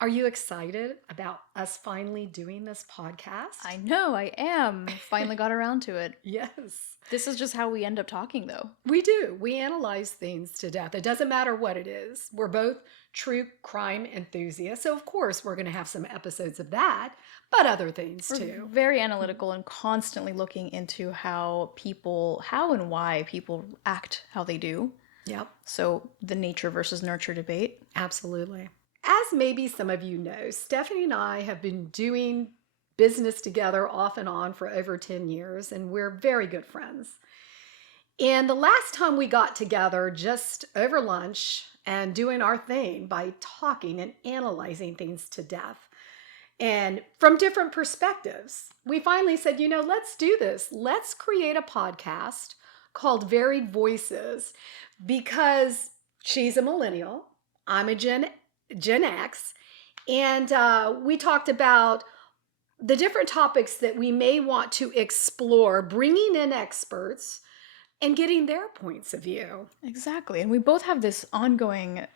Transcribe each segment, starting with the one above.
Are you excited about us finally doing this podcast? I know, I am. Finally got around to it. Yes, This is just how we end up talking, though. we do. We analyze things to death. It doesn't matter what it is. We're both true crime enthusiasts. So, of course, we're going to have some episodes of that, but other things We're too. very analytical and constantly looking into how and why people act how they do. Yep, So, the nature versus nurture debate. absolutely. As maybe some of you know, Stephanie and I have been doing business together off and on for over 10 years, and we're very good friends. And the last time we got together, just over lunch and doing our thing by talking and analyzing things to death and from different perspectives, we finally said, let's do this. Let's create a podcast called Varied Voices because she's a millennial, I'm a Gen X, and we talked about the different topics that we may want to explore, bringing in experts and getting their points of view. Exactly. And we both have this ongoing,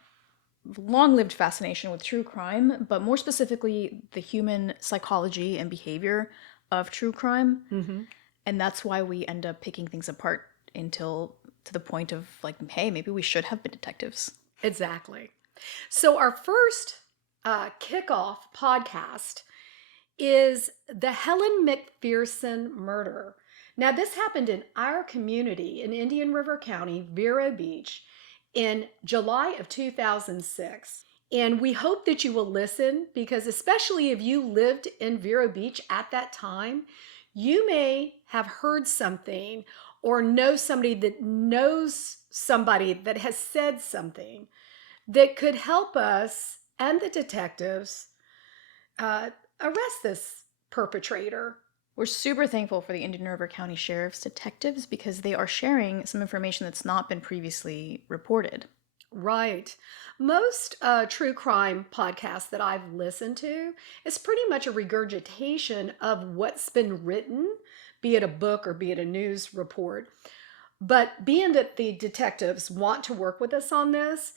long lived fascination with true crime, but more specifically, the human psychology and behavior of true crime. Mm-hmm. And that's why we end up picking things apart until to the point of like, hey, maybe we should have been detectives. Exactly. So, our first kickoff podcast is the Helen Mcpherson murder. Now, this happened in our community in Indian River County, Vero Beach, in July of 2006. And we hope that you will listen because, especially if you lived in Vero Beach at that time, you may have heard something or know somebody that knows somebody that has said something that could help us and the detectives arrest this perpetrator. We're super thankful for the Indian River County Sheriff's detectives because they are sharing some information that's not been previously reported. Right. Most true crime podcasts that I've listened to is pretty much a regurgitation of what's been written, be it a book or be it a news report. But being that the detectives want to work with us on this,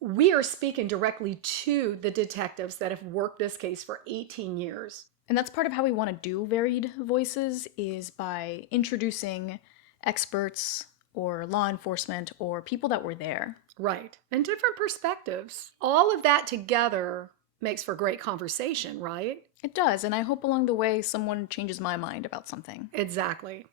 we are speaking directly to the detectives that have worked this case for 18 years. And that's part of how we want to do varied voices is by introducing experts or law enforcement or people that were there. Right. And different perspectives. All of that together makes for great conversation, right? It does, and I hope along the way someone changes my mind about something. Exactly.